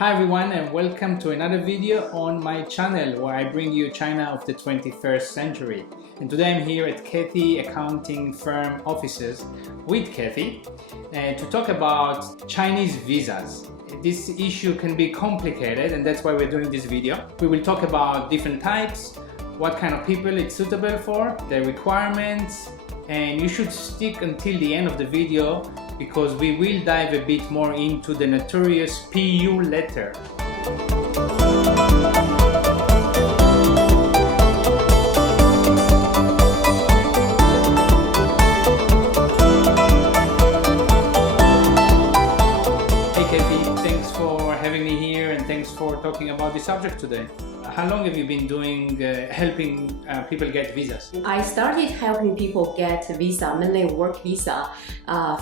Hi everyone, and welcome to another video on my channel where I bring you China of the 21st century. And today I'm here at Cathy accounting firm offices with Cathy to talk about Chinese visas. This issue can be complicated, and that's why we're doing this video. We will talk about different types, what kind of people it's suitable for, the requirements, and you should stick until the end of the video because we will dive a bit more into the notorious PU letter. Hey Cathy, thanks for having me here and thanks for talking about the subject today. How long have you been doing helping people get visas? I started helping people get visa, mainly work visa,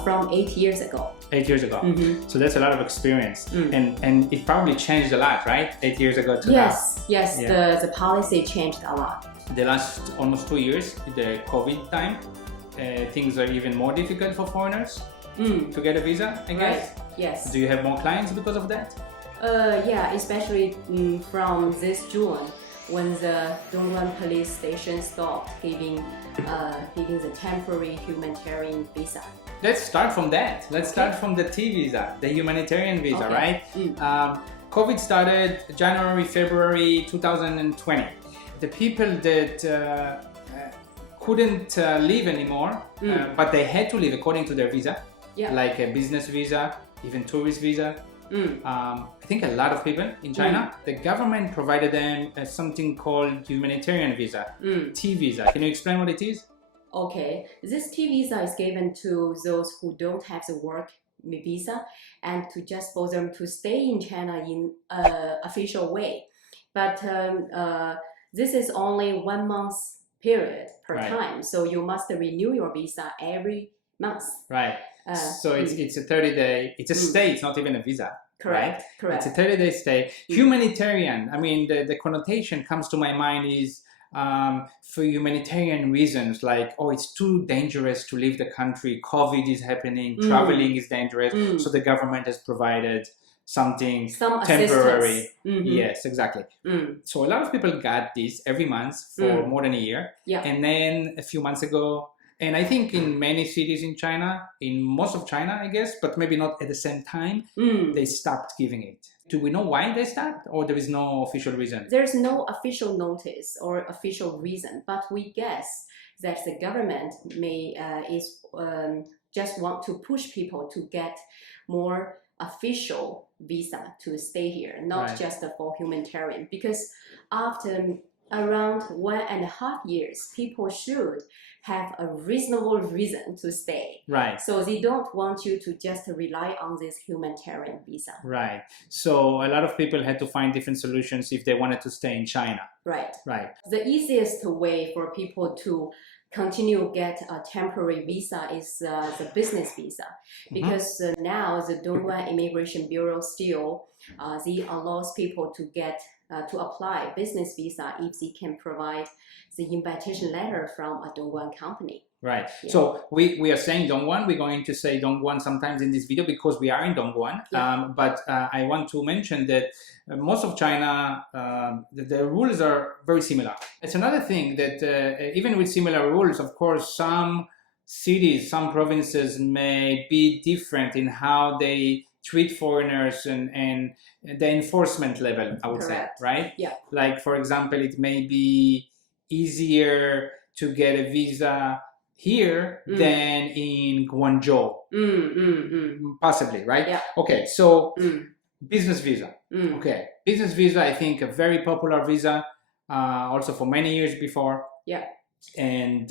from 8 years ago. 8 years ago. Mm-hmm. So that's a lot of experience. And it probably changed a lot, right? 8 years ago to Yes, now. yes, Yeah. the policy changed a lot. The last almost 2 years, the COVID time, things are even more difficult for foreigners to get a visa, I guess. Right, yes. Do you have more clients because of that? Yeah, especially from this June, when the Dongguan police station stopped giving the temporary humanitarian visa. Let's start from that. Let's start from the T visa, the humanitarian visa, Okay. right? COVID started January, February 2020. The people that couldn't leave anymore, but they had to leave according to their visa, like a business visa, even tourist visa. I think a lot of people in China, the government provided them something called humanitarian visa, T visa. Can you explain what it is? Okay, this T visa is given to those who don't have the work visa and to just for them to stay in China in an official way. But this is only 1 month period per time, so you must renew your visa every month. Right. So it's a 30-day, it's a stay, it's not even a visa. Correct, right? correct. It's a 30-day stay. Humanitarian, I mean, the connotation comes to my mind is for humanitarian reasons, like, oh, it's too dangerous to leave the country, COVID is happening, traveling is dangerous, so the government has provided some temporary. Yes, exactly. So a lot of people got this every month for more than a year. And then a few months ago, and I think in many cities in China, in most of China, I guess, but maybe not at the same time, they stopped giving it. Do we know why they stopped, or there is no official reason? There's no official notice or official reason, but we guess that the government may just want to push people to get more official visa to stay here, not just for humanitarian. Because after around 1.5 years, people should have a reasonable reason to stay. Right. So they don't want you to just rely on this humanitarian visa. Right. So a lot of people had to find different solutions if they wanted to stay in China. Right. Right. The easiest way for people to continue get a temporary visa is the business visa, because now the Dongguan Immigration Bureau still they allows people to get to apply business visa if they can provide the invitation letter from a Dongguan company. Right. Yeah. So we are saying Dongguan. We're going to say Dongguan sometimes in this video because we are in Dongguan. But I want to mention that most of China, the rules are very similar. It's another thing that even with similar rules, of course, some cities, some provinces may be different in how they treat foreigners and the enforcement level, I would say, right? Yeah. Like, for example, it may be easier to get a visa here than in Guangzhou, possibly, right? Yeah. Okay, so business visa. Okay, business visa, I think a very popular visa, also for many years before. Yeah. And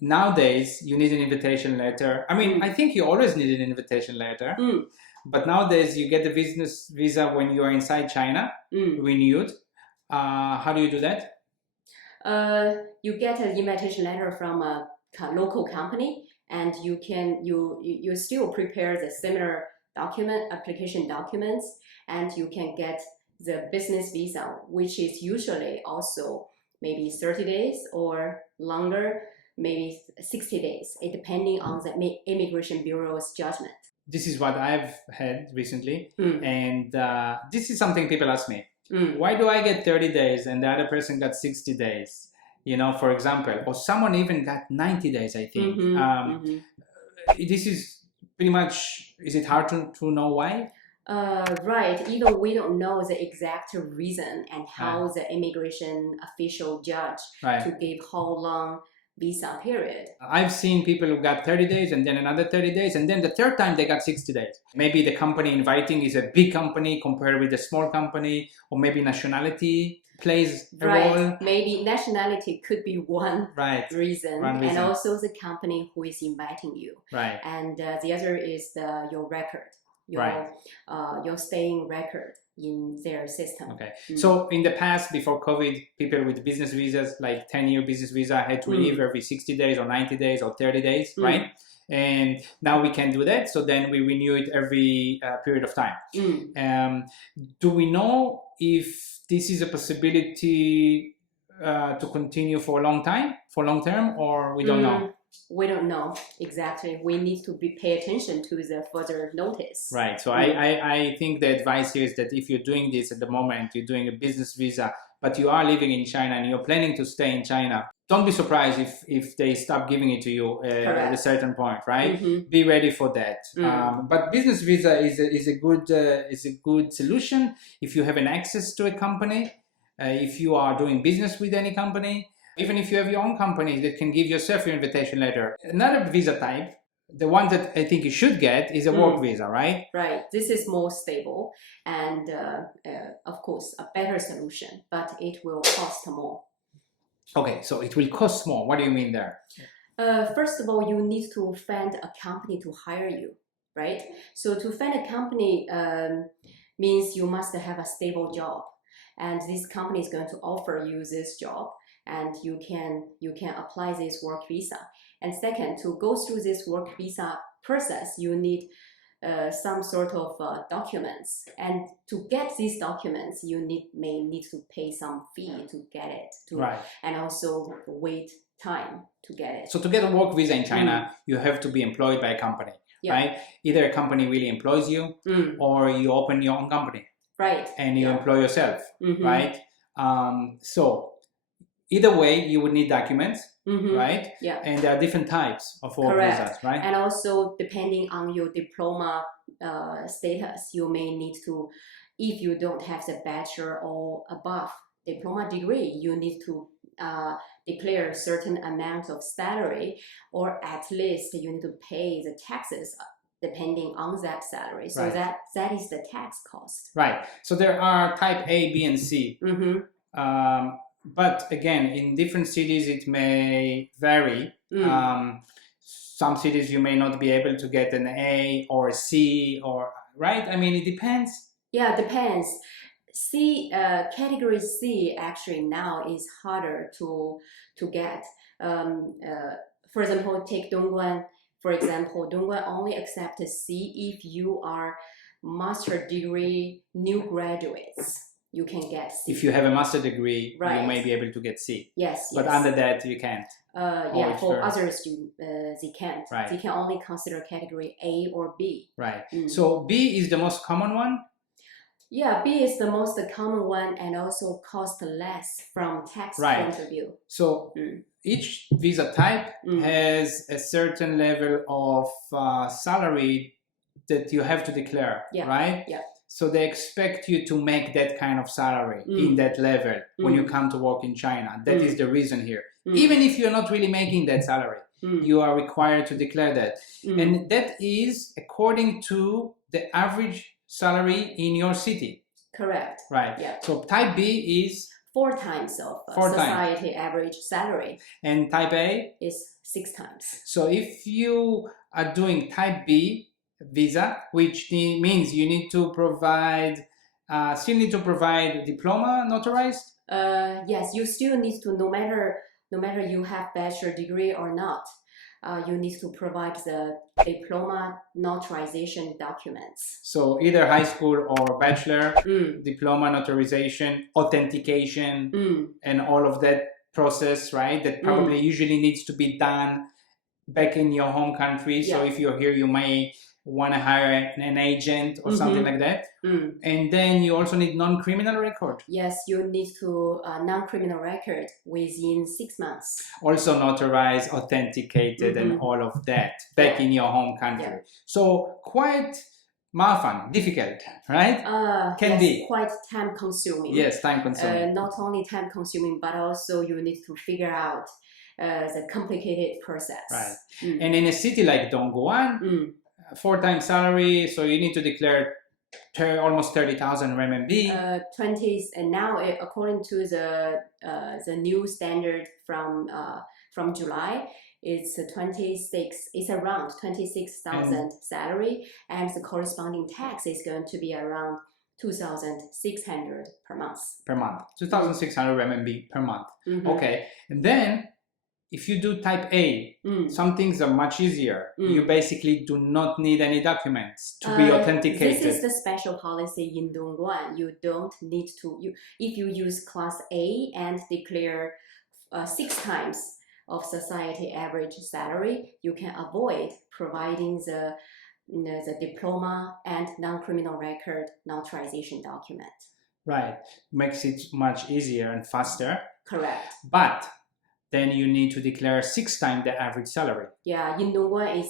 nowadays, you need an invitation letter. I mean, I think you always need an invitation letter. But nowadays, you get the business visa when you are inside China, renewed. How do you do that? You get an invitation letter from a local company, and you still prepare the similar application documents, and you can get the business visa, which is usually also maybe 30 days or longer, maybe 60 days, depending on the Immigration Bureau's judgment. this is what I've had recently, Mm. and this is something people ask me. Mm. Why do I get 30 days and the other person got 60 days? You know, for example, or someone even got 90 days, I think. Mm-hmm. Mm-hmm. This is pretty much, is it hard to know why? Right. Even we don't know the exact reason and how the immigration official judge to give how long visa period. I've seen people who got 30 days and then another 30 days and then the third time they got 60 days. Maybe the company inviting is a big company compared with a small company, or maybe nationality plays a role. Maybe nationality could be one reason, and also the company who is inviting you. Right. And the other is your record, your staying record in their system. Okay. So in the past, before COVID, people with business visas, like 10-year business visa, had to leave every 60 days or 90 days or 30 days, right? And now we can do that. So then we renew it every period of time. Do we know if this is a possibility to continue for a long time, for long term, or we don't know? We don't know exactly. We need to pay attention to the further notice. Right. So I think the advice here is that if you're doing this at the moment, you're doing a business visa, but you are living in China and you're planning to stay in China, don't be surprised if they stop giving it to you at a certain point, right? Be ready for that. But business visa is a good solution if you have an access to a company, if you are doing business with any company. Even if you have your own company that can give yourself your invitation letter. Another visa type, the one that I think you should get, is a work visa, right? Right. This is more stable and, of course, a better solution, but it will cost more. Okay, so it will cost more. What do you mean there? First of all, you need to find a company to hire you, right? So to find a company means you must have a stable job, and this company is going to offer you this job, and you can apply this work visa. And second, to go through this work visa process, you need some sort of documents. And to get these documents, you may need to pay some fee to get it, and also wait time to get it. So to get a work visa in China, you have to be employed by a company, right? Either a company really employs you, or you open your own company, right? And you employ yourself, right? So either way, you would need documents, right? Yeah. And there are different types of work visas, right? And also, depending on your diploma status, you may need to, if you don't have the bachelor or above diploma degree, you need to declare a certain amount of salary, or at least you need to pay the taxes depending on that salary. So that is the tax cost. Right. So there are type A, B, and C. But again, in different cities, it may vary. Some cities you may not be able to get an A or a C, or right? I mean, it depends. Yeah, it depends. C, category C actually now is harder to get. For example, take Dongguan. For example, Dongguan only accepts C if you are master degree new graduates. You can get C. If you have a master degree, you may be able to get C. Yes. But under that, you can't. Yeah, for others, they can't. Right. They can only consider category A or B. Right. So B is the most common one? Yeah, B is the most common one and also cost less from tax point of view. So each visa type has a certain level of salary that you have to declare, right? Yeah. So they expect you to make that kind of salary in that level when you come to work in China. That is the reason here. Even if you're not really making that salary, you are required to declare that. And that is according to the average salary in your city. Correct. Right. Yeah. So type B is 4 times of society average salary. And type A is 6 times. So if you are doing type B visa, which means you need to provide, still need to provide diploma notarized? Yes, you still need to, no matter you have bachelor degree or not, you need to provide the diploma notarization documents. So either high school or bachelor, diploma notarization, authentication, and all of that process, right? That probably usually needs to be done back in your home country. So if you're here, you may want to hire an agent or something like that. And then you also need non-criminal record. Yes, you need to non-criminal record within 6 months. Also notarized, authenticated, and all of that back in your home country. So quite mafan, difficult, right? Can be quite time consuming. Yes, time consuming. Not only time consuming, but also you need to figure out the complicated process. Right. And in a city like Dongguan, 4 times salary, so you need to declare almost 30,000 RMB. 20, and now according to the new standard from July, it's 26. It's around 26,000 salary, and the corresponding tax is going to be around 2,600 per month. 2,600 RMB per month. Okay, and then if you do type A, some things are much easier. You basically do not need any documents to be authenticated. This is the special policy in Dongguan. You don't need to. If you use class A and declare 6 times of society average salary, you can avoid providing the diploma and non-criminal record notarization document. Right, makes it much easier and faster. Correct. But then you need to declare 6 times the average salary. Yeah, in Dongguan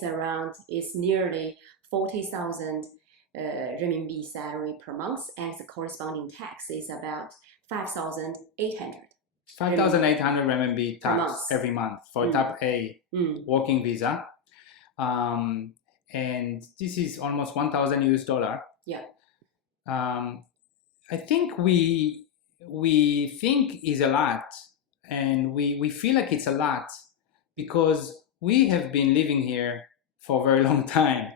it's nearly 40,000 renminbi salary per month, and the corresponding tax is about 5,800. 5,800 RMB tax every month for type A working visa. And this is almost 1,000 US dollar. Yeah. I think we think is a lot, and we feel like it's a lot because we have been living here for a very long time.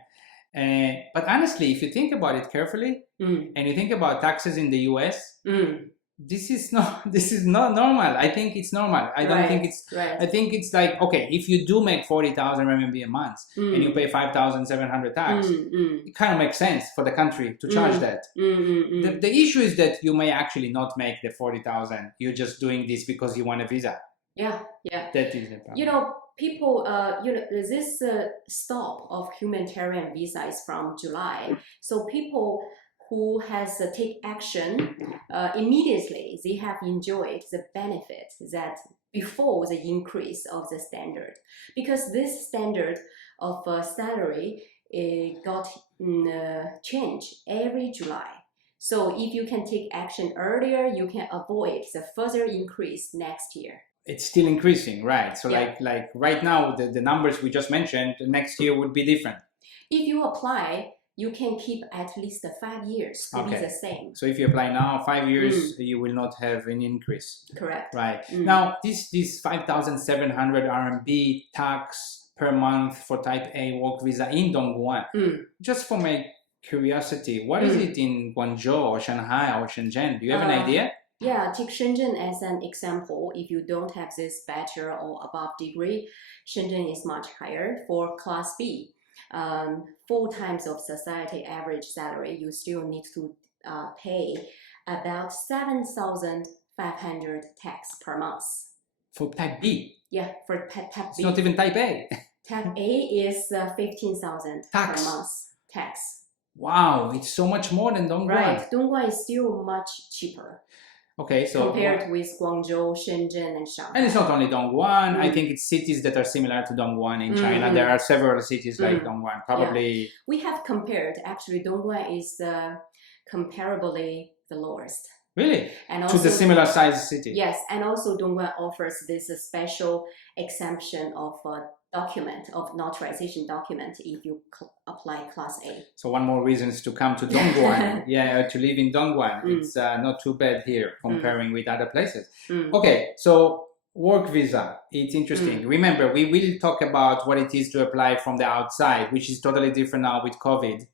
But honestly, if you think about it carefully, and you think about taxes in the US, this is not normal. I think it's normal. I don't think it's. I think it's like, okay, if you do make 40,000 RMB a month and you pay 5,700 tax, it kind of makes sense for the country to charge that. The issue is that you may actually not make the 40,000. You're just doing this because you want a visa. Yeah. That is the problem. People, this stop of humanitarian visa is from July. So people who has take action immediately, they have enjoyed the benefit that before the increase of the standard, because this standard of salary got changed every July. So if you can take action earlier, you can avoid the further increase next year. It's still increasing, right? So like right now, the numbers we just mentioned, next year would be different. If you apply, you can keep at least 5 years to be the same. So if you apply now, 5 years, you will not have an increase. Correct. Right. Now, this 5,700 RMB tax per month for type A work visa in Dongguan, just for my curiosity, what is it in Guangzhou or Shanghai or Shenzhen? Do you have an idea? Yeah, take Shenzhen as an example. If you don't have this bachelor or above degree, Shenzhen is much higher. For class B, 4 times of society average salary, you still need to pay about 7,500 tax per month. For type B? Yeah, for type B. It's not even type A. Type A is 15,000 per month tax. Wow, it's so much more than Dongguan. Right, Dongguan is still much cheaper. Okay, so compared with Guangzhou, Shenzhen, and Shanghai. And it's not only Dongguan. I think it's cities that are similar to Dongguan in China. There are several cities like Dongguan. Probably we have compared. Actually, Dongguan is comparably the lowest. Really? And also, to the similar size city. Yes, and also Dongguan offers this special exemption of notarization document if you apply class A. So one more reason is to come to Dongguan. To live in Dongguan. It's not too bad here comparing with other places. Okay, so work visa, it's interesting. Remember, we will talk about what it is to apply from the outside, which is totally different now with COVID.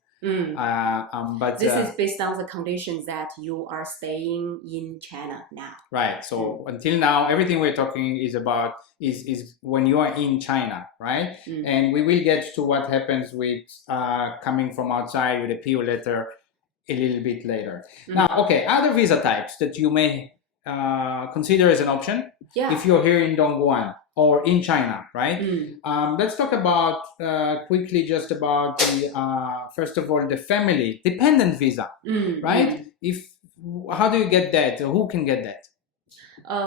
But this is based on the conditions that you are staying in China now. Right. So until now, everything we're talking is about is when you are in China, right? And we will get to what happens with coming from outside with a PO letter a little bit later. Now, okay, other visa types that you may consider as an option Yeah. if you're here in Dongguan or in China, right? Mm. Let's talk about quickly just about the first of all the family dependent visa, right? How do you get that? Who can get that?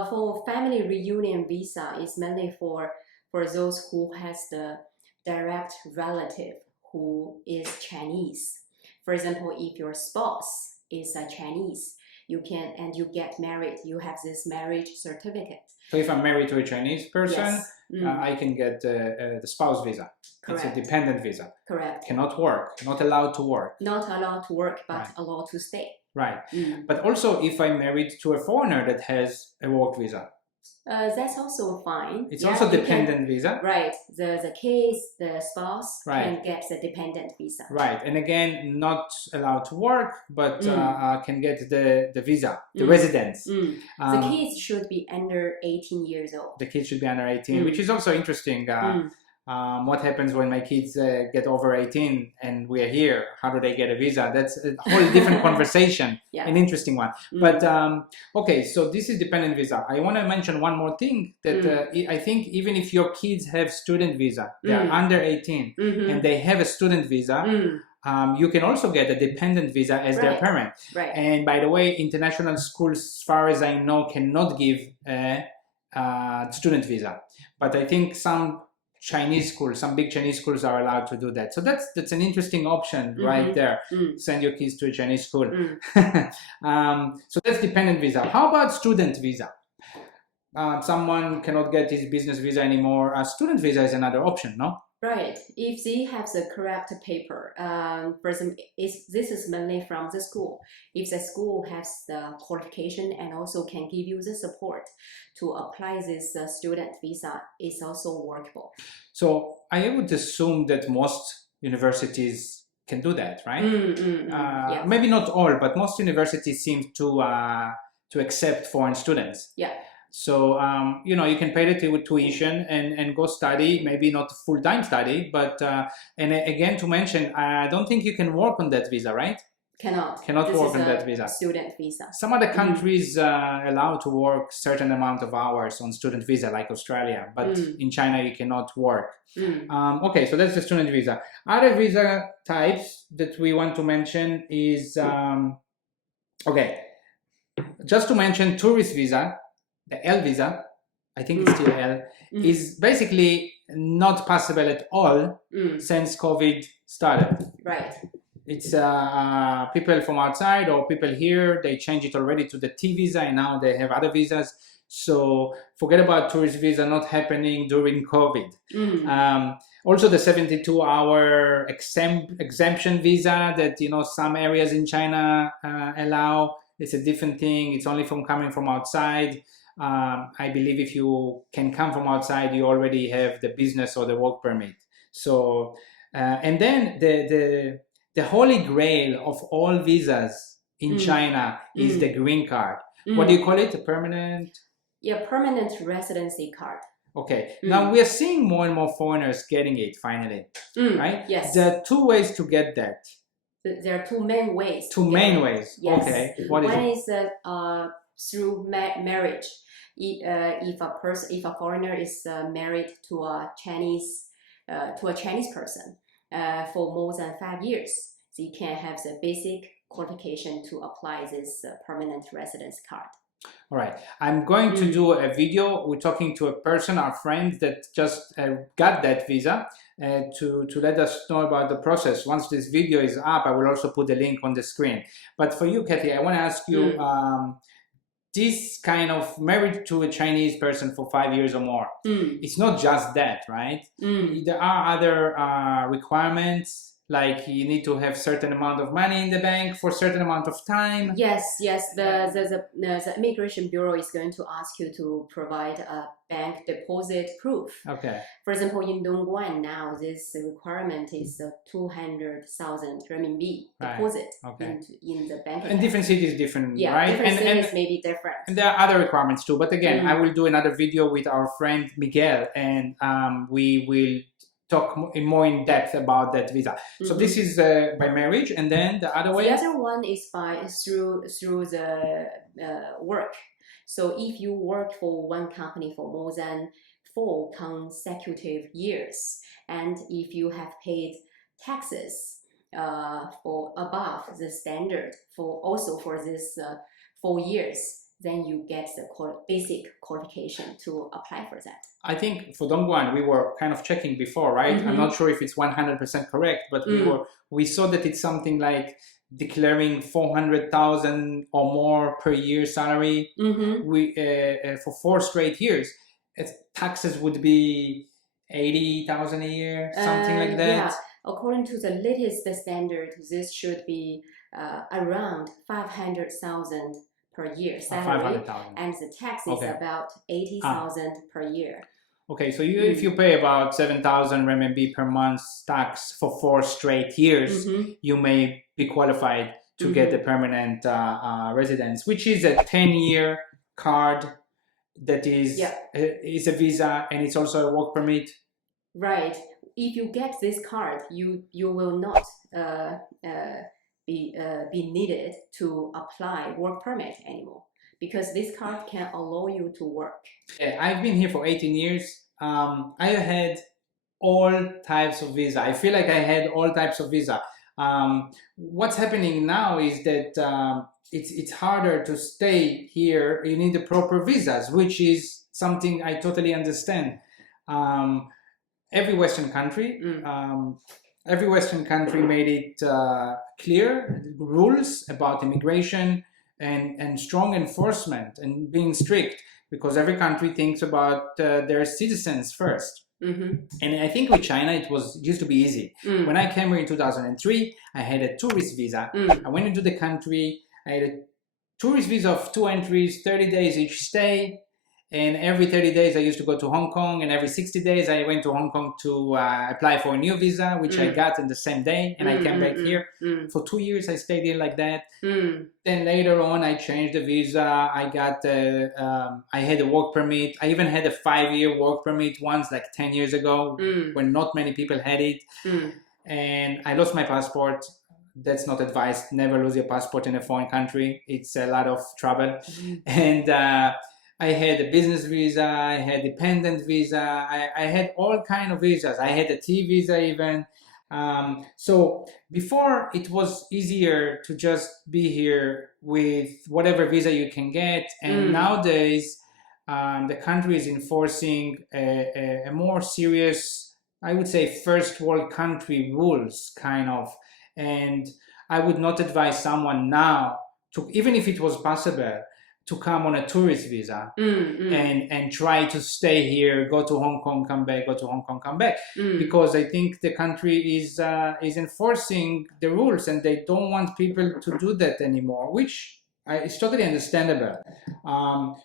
For family reunion visa is mainly for those who has the direct relative who is Chinese. For example, if your spouse is a Chinese, you can and you get married, you have this marriage certificate. So if I'm married to a Chinese person, Yes. I can get the spouse visa. Correct. It's a dependent visa. Correct. Cannot work, not allowed to work. Not allowed to work, but Right. allowed to stay. Right. But also if I'm married to a foreigner that has a work visa. That's also fine. It's also dependent visa. Right. The case, the spouse Right. can get the dependent visa. Right. And again, not allowed to work, but can get the visa, the residence. The kids should be under 18 years old. The kids should be under 18, which is also interesting. What happens when my kids get over 18 and we are here? How do they get a visa? That's a whole different conversation, an interesting one. But okay, so this is dependent visa. I want to mention one more thing that I think even if your kids have student visa, they are under 18 and they have a student visa, you can also get a dependent visa as their parent. Right. And by the way, international schools, as far as I know, cannot give a student visa. But I think some Chinese schools, some big Chinese schools are allowed to do that. So that's an interesting option right there. Send your kids to a Chinese school. So that's dependent visa. How about student visa? Someone cannot get his business visa anymore. A student visa is another option, no? Right. If they have the correct paper, for example, this is mainly from the school. If the school has the qualification and also can give you the support to apply this student visa, it's also workable. So I would assume that most universities can do that, right? Yeah. Maybe not all, but most universities seem to accept foreign students. Yeah. So, you know, you can pay the tuition and go study, maybe not full-time study, but, and again, to mention, I don't think you can work on that visa, right? Cannot work on that visa. Student visa. Some other countries allow to work certain amount of hours on student visa, like Australia, but in China you cannot work. Okay, so that's the student visa. Other visa types that we want to mention is, okay, just to mention tourist visa, the L visa, I think it's still L, is basically not possible at all since COVID started. Right. It's people from outside or people here, they change it already to the T visa and now they have other visas. So forget about tourist visa not happening during COVID. Also the 72-hour exemption visa that, you know, some areas in China allow. It's a different thing. It's only from coming from outside. I believe if you can come from outside, you already have the business or the work permit. So, and then the holy grail of all visas in China is the green card. What do you call it? A permanent? Yeah, permanent residency card. Okay. Now we are seeing more and more foreigners getting it finally, right? Yes. There are two ways to get that. There are two main ways. Two main ways. Yes. Okay. What is it? One is through marriage. If a foreigner is married to a Chinese person for more than 5 years, they can have the basic qualification to apply this permanent residence card. All right, I'm going to do a video. We're talking to a person, our friend that just got that visa, to let us know about the process. Once this video is up, I will also put the link on the screen. But for you, Cathy, I want to ask you, this kind of married to a Chinese person for 5 years or more, it's not just that, right? There are other requirements, like you need to have certain amount of money in the bank for a certain amount of time. Yes. The Immigration Bureau is going to ask you to provide a bank deposit proof. Okay. For example, in Dongguan now, this requirement is 200,000 renminbi deposit in the bank. And different cities different, yeah, right? Different cities may be different. And there are other requirements too. But again, I will do another video with our friend Miguel, and we will talk more in depth about that visa. So this is by marriage, and then the other way. The other one is through the work. So if you work for one company for more than 4 consecutive years, and if you have paid taxes for above the standard for also for this 4 years, then you get the basic qualification to apply for that. I think for Dongguan, we were kind of checking before, right? I'm not sure if it's 100% correct, but we saw that it's something like declaring 400,000 or more per year salary. We for 4 straight years, taxes would be 80,000 a year, something like that. Yeah, according to the latest standard, this should be around 500,000 per year salary, and the tax is about 80,000 per year. Okay, so if you pay about 7,000 RMB per month tax for 4 straight years, you may be qualified to get the permanent residence, which is a 10-year card that is a visa, and it's also a work permit. Right. If you get this card, you will not be needed to apply work permit anymore, because this card can allow you to work. Yeah, I've been here for 18 years. I had all types of visa. I feel like I had all types of visa. What's happening now is that it's harder to stay here. You need the proper visas, which is something I totally understand. Every Western country made it clear rules about immigration and strong enforcement and being strict, because every country thinks about their citizens first. And I think with China it used to be easy. When I came here in 2003, I had a tourist visa. I went into the country. I had a tourist visa of 2 entries, 30 days each stay. And every 30 days I used to go to Hong Kong, and every 60 days I went to Hong Kong to apply for a new visa, which I got in the same day, and I came back here. For 2 years I stayed here like that. Then later on I changed the visa. I got I had a work permit. I even had a 5-year work permit once, like 10 years ago, when not many people had it. And I lost my passport. That's not advised. Never lose your passport in a foreign country. It's a lot of trouble. And I had a business visa, I had dependent visa, I had all kind of visas. I had a T visa even. So before it was easier to just be here with whatever visa you can get. And nowadays the country is enforcing a more serious, I would say, first world country rules kind of. And I would not advise someone now to, even if it was possible, to come on a tourist visa and try to stay here, go to Hong Kong, come back, go to Hong Kong, come back. Because I think the country is enforcing the rules, and they don't want people to do that anymore, which is totally understandable.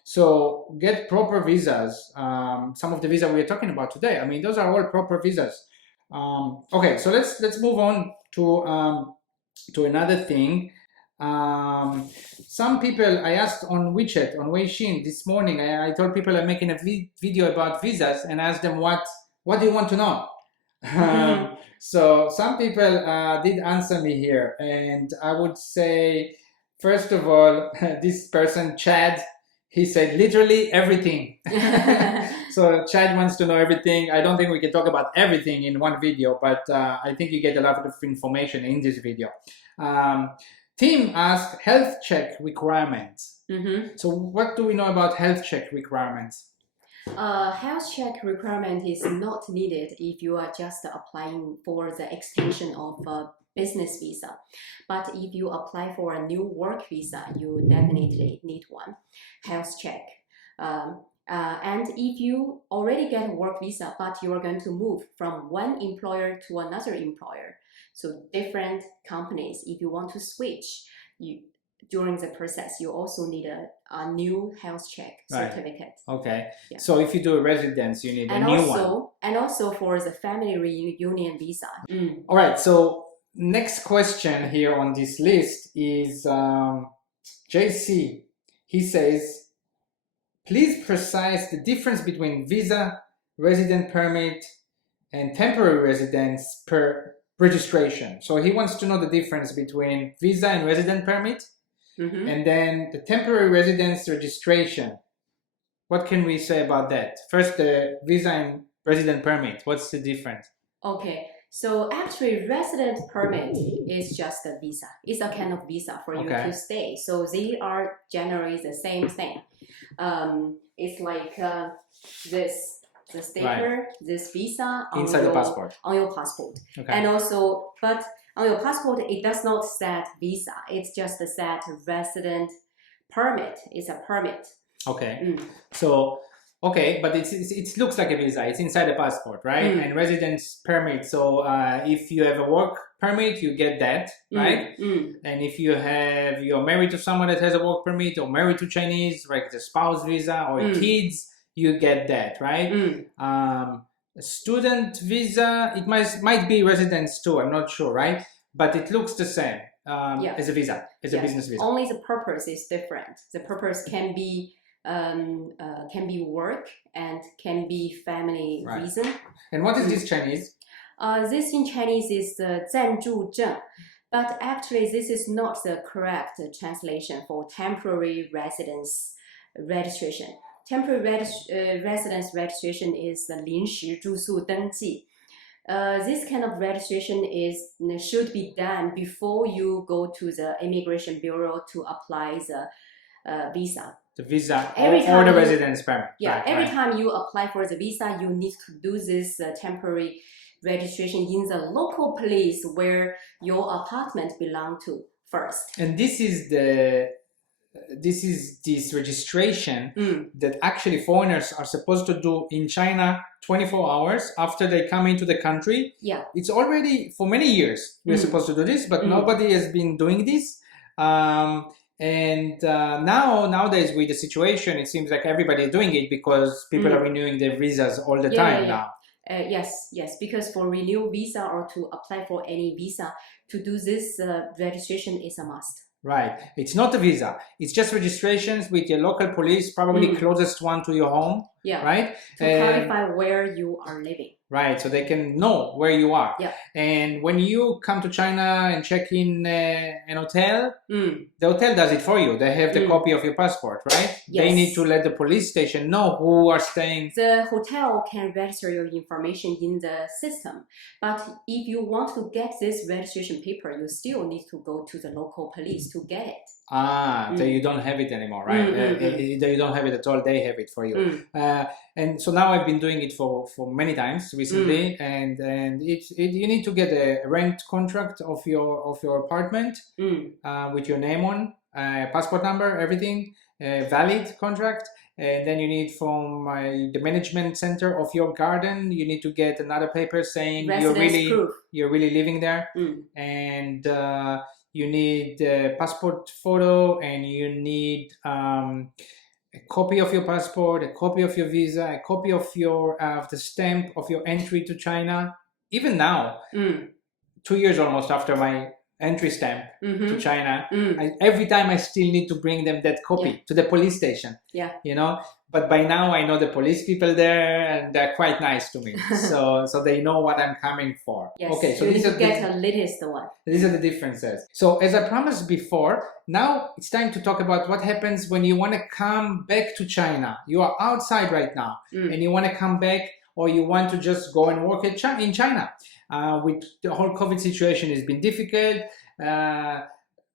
So get proper visas. Some of the visas we are talking about today, I mean, those are all proper visas. Okay, so let's move on to another thing. Some people, I asked on WeChat, on Weixin this morning, I told people I'm making a video about visas, and asked them what do you want to know. So some people did answer me here, and I would say, first of all, this person, Chad, he said literally everything. So Chad wants to know everything. I don't think we can talk about everything in one video, but I think you get a lot of information in this video. Tim asked health check requirements. So what do we know about health check requirements? Health check requirement is not needed if you are just applying for the extension of a business visa. But if you apply for a new work visa, you definitely need one health check. And if you already get a work visa, but you are going to move from one employer to another employer, so different companies, if you want to switch, during the process, you also need a new health check certificate. Okay. Yeah. So if you do a residence, you need a new one. And also for the family reunion visa. All right. So next question here on this list is JC. He says, please precise the difference between visa, resident permit, and temporary residence per registration. So he wants to know the difference between visa and resident permit. And then the temporary residence registration. What can we say about that? First, the visa and resident permit. What's the difference? Okay, so actually resident permit is just a visa. It's a kind of visa for you to stay. So they are generally the same thing. It's like this, the sticker, this visa on inside the passport. On your passport. And also, but on your passport, it does not set visa. It's just a set resident permit. It's a permit. Okay. So, okay, but it looks like a visa. It's inside the passport, right? And residence permit. So if you have a work permit, you get that, right? And if you're married to someone that has a work permit, or married to Chinese, like the spouse visa, or kids, you get that, right? A student visa, it might be residence too. I'm not sure, right? But it looks the same as a visa, as a business visa. Only the purpose is different. The purpose can be work and can be family reason. And what is this Chinese? This in Chinese is 暂住证, but actually this is not the correct translation for temporary residence registration. Temporary residence registration is 临时住宿登记. This kind of registration should be done before you go to the immigration bureau to apply the visa. The visa or the residence permit. Yeah, every time you apply for the visa, you need to do this temporary registration in the local place where your apartment belong to first. And this is this registration that actually foreigners are supposed to do in China 24 hours after they come into the country. Yeah. It's already, for many years, we're supposed to do this, but nobody has been doing this. And nowadays with the situation, it seems like everybody is doing it because people are renewing their visas all the time now. Yes, because for renew visa or to apply for any visa, to do this registration is a must. Right. It's not a visa. It's just registrations with your local police, probably closest one to your home. Yeah. Right? To clarify where you are living. Right. So they can know where you are. Yeah. And when you come to China and check in an hotel, the hotel does it for you. They have the copy of your passport, right? Yes. They need to let the police station know who are staying. The hotel can register your information in the system. But if you want to get this registration paper, you still need to go to the local police to get it. So you don't have it anymore, right? You don't have it at all. They have it for you. And so now I've been doing it for many times recently, and you need to get a rent contract of your apartment with your name on, passport number, everything, valid contract. And then you need from the management center of your garden, you need to get another paper saying you're really living there, and you need a passport photo, and you need a copy of your passport, a copy of your visa, a copy of your the stamp of your entry to China. Even now, 2 years almost after my entry stamp to China, every time I still need to bring them that copy to the police station. Yeah, you know. But by now I know the police people there, and they're quite nice to me. so they know what I'm coming for. Yes. Okay, so you need to get the latest one. These are the differences. So as I promised before, now it's time to talk about what happens when you want to come back to China. You are outside right now, and you want to come back, or you want to just go and work in China. With the whole COVID situation, has been difficult. A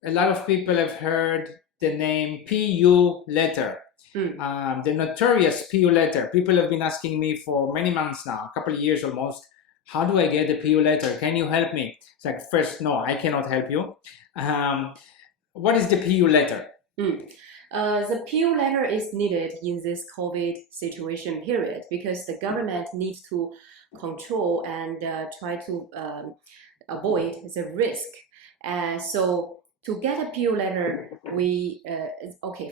lot of people have heard the name PU letter. The notorious PU letter. People have been asking me for many months now, a couple of years almost, how do I get the PU letter? Can you help me? It's like, first, no, I cannot help you. What is the PU letter? The PU letter is needed in this COVID situation period because the government needs to control and try to avoid the risk. So to get a PU letter,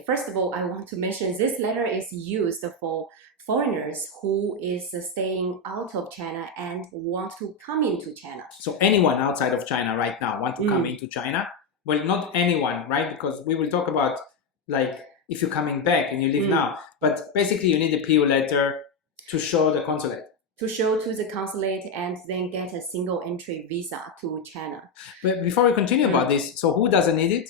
first of all, I want to mention this letter is used for foreigners who is staying out of China and want to come into China. So anyone outside of China right now want to come into China? Well, not anyone, right? Because we will talk about like if you're coming back and you live now, but basically you need a PU letter to show the consulate. To show to the consulate and then get a single entry visa to China. But before we continue about this, so who doesn't need it?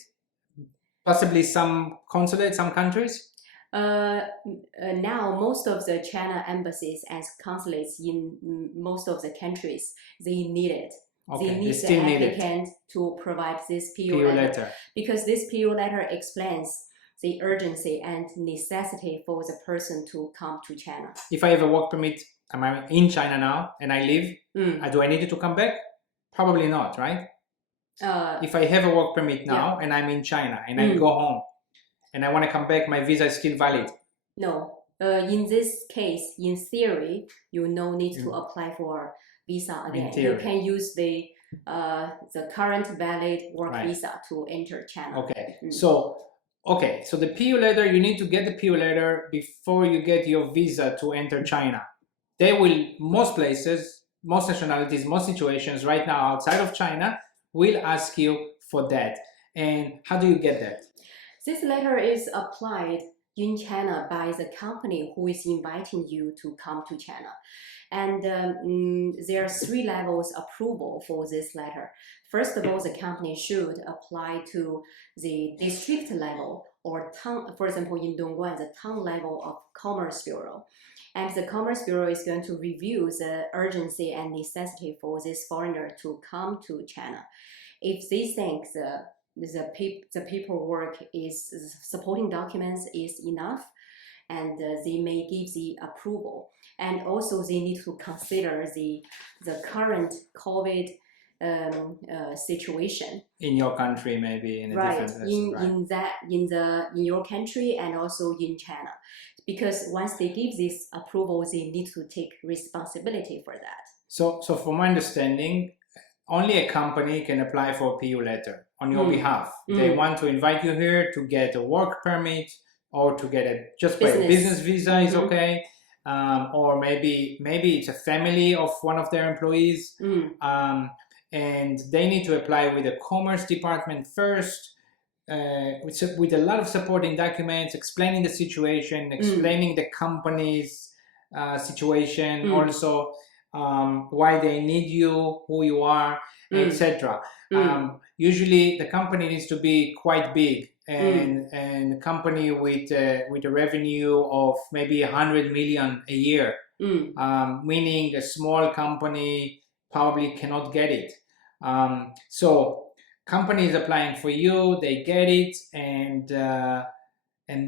possibly some consulates, some countries? Now, most of the China embassies and consulates in most of the countries, they need it. Okay, they need the still need it. applicant to provide this PO PO letter, letter. because this PO letter explains the urgency and necessity for the person to come to China. If I have a work permit, am I in China now and I leave? Do I need to come back? Probably not, right? If I have a work permit now and I'm in China and I go home and I want to come back, my visa is still valid? No. In this case, in theory, you no need to apply for visa again. You can use the current valid work visa to enter China. Okay. So the PO letter, you need to get the PO letter before you get your visa to enter China. They will, most places, most nationalities, most situations right now outside of China will ask you for that. And how do you get that? This letter is applied in China by the company who is inviting you to come to China. And there are 3 levels approval for this letter. First of all, the company should apply to the district level or town, for example, in Dongguan, the town level of Commerce Bureau. And the Commerce Bureau is going to review the urgency and necessity for this foreigner to come to China. If they think the paperwork is supporting documents is enough, and they may give the approval. And also they need to consider the current COVID situation in your country, maybe in a different in your country and also in China, because once they give this approval, they need to take responsibility for that. So from my understanding, only a company can apply for a PO letter on your behalf. They want to invite you here to get a work permit or to get a business visa is okay. Or maybe it's a family of one of their employees. And they need to apply with the Commerce Department first, with a lot of supporting documents, explaining the situation, explaining the company's situation, also why they need you, who you are, etc. Usually the company needs to be quite big, and a company with a revenue of maybe 100 million a year, meaning a small company probably cannot get it. So company is applying for you, they get it, and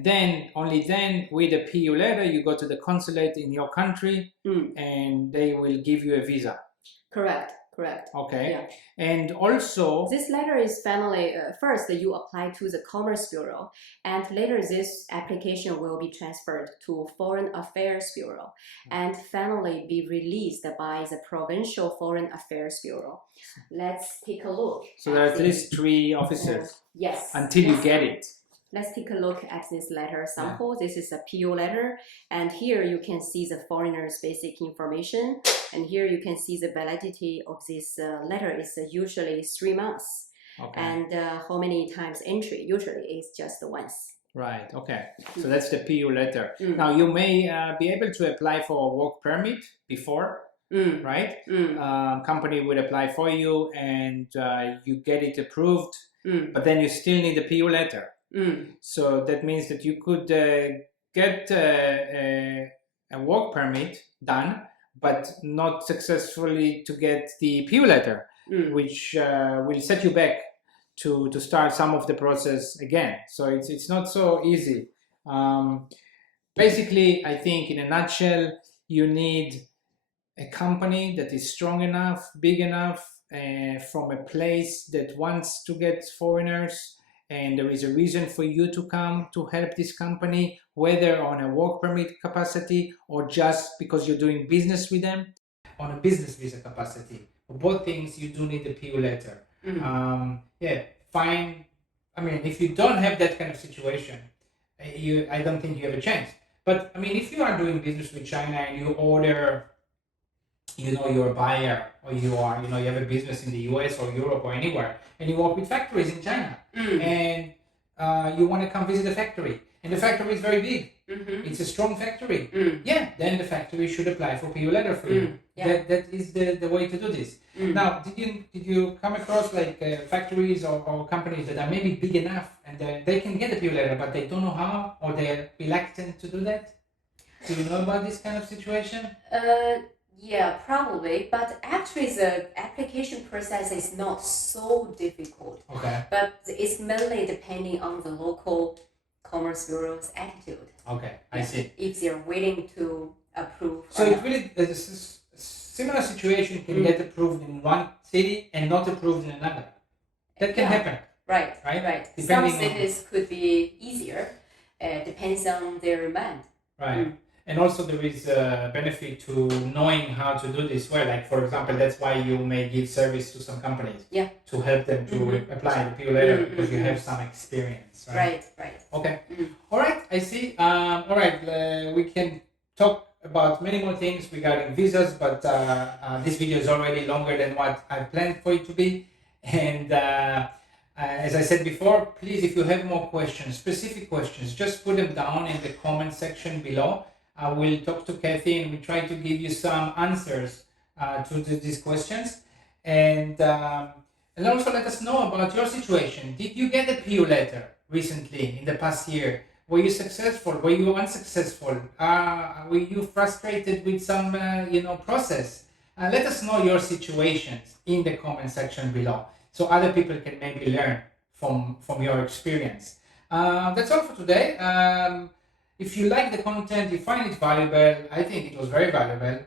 then only then with a PO letter you go to the consulate in your country, and they will give you a visa. Correct. Okay. Yeah. And also this letter is finally first you apply to the Commerce Bureau, and later this application will be transferred to Foreign Affairs Bureau, and finally be released by the Provincial Foreign Affairs Bureau. Let's take a look. So there are at least 3 officers. Yes. Until you get it. Let's take a look at this letter sample. This is a PO letter, and here you can see the foreigner's basic information, and here you can see the validity of this letter is usually 3 months. Okay. And how many times entry? Usually it's just once. Right, okay. So that's the PO letter. Now you may be able to apply for a work permit before, right? Company would apply for you and you get it approved, but then you still need a PO letter. So that means that you could get a work permit done, but not successfully to get the PO letter, which will set you back to start some of the process again. So it's not so easy. Basically, I think in a nutshell, you need a company that is strong enough, big enough, from a place that wants to get foreigners, and there is a reason for you to come to help this company, whether on a work permit capacity or just because you're doing business with them on a business visa capacity. For both things, you do need the PO letter. Fine. I mean, if you don't have that kind of situation, I don't think you have a chance. But I mean, if you are doing business with China and you order, you're a buyer, or you have a business in the US or Europe or anywhere, and you work with factories in China, and you want to come visit the factory, and the factory is very big. Mm-hmm. It's a strong factory. Mm. Yeah, then the factory should apply for PU letter for you. Yeah. That is the way to do this. Now, did you come across like factories or companies that are maybe big enough and they can get a PU letter, but they don't know how, or they're reluctant to do that? Do you know about this kind of situation? Yeah, probably. But actually, the application process is not so difficult. Okay. But it's mainly depending on the local Commerce Bureau's attitude. Okay, I see. If they're willing to approve. So it really, a similar situation can get approved in one city and not approved in another. That can happen. Right. Depending Some cities could be easier. Depends on their demand. Right. And also there is a benefit to knowing how to do this well. Like, for example, that's why you may give service to some companies. Yeah. To help them to apply the PO letter because you have some experience. Right. Okay. All right. I see. All right. We can talk about many more things regarding visas, but this video is already longer than what I planned for it to be. And as I said before, please, if you have more questions, specific questions, just put them down in the comment section below. I will talk to Cathy and we try to give you some answers to these questions. And also let us know about your situation. Did you get a PU letter recently in the past year? Were you successful? Were you unsuccessful? Were you frustrated with some process? Let us know your situations in the comment section below, so other people can maybe learn from your experience. That's all for today. If you like the content, you find it valuable, I think it was very valuable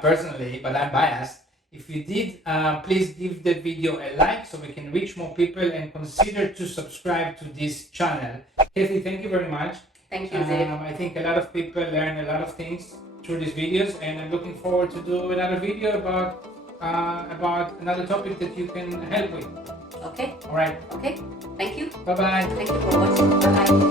personally, but I'm biased. If you did, please give the video a like so we can reach more people, and consider to subscribe to this channel. Cathy, thank you very much. Thank you, Dave. I think a lot of people learn a lot of things through these videos, and I'm looking forward to do another video about another topic that you can help with. Okay. All right. Okay. Thank you. Bye-bye. Thank you for watching. Bye-bye.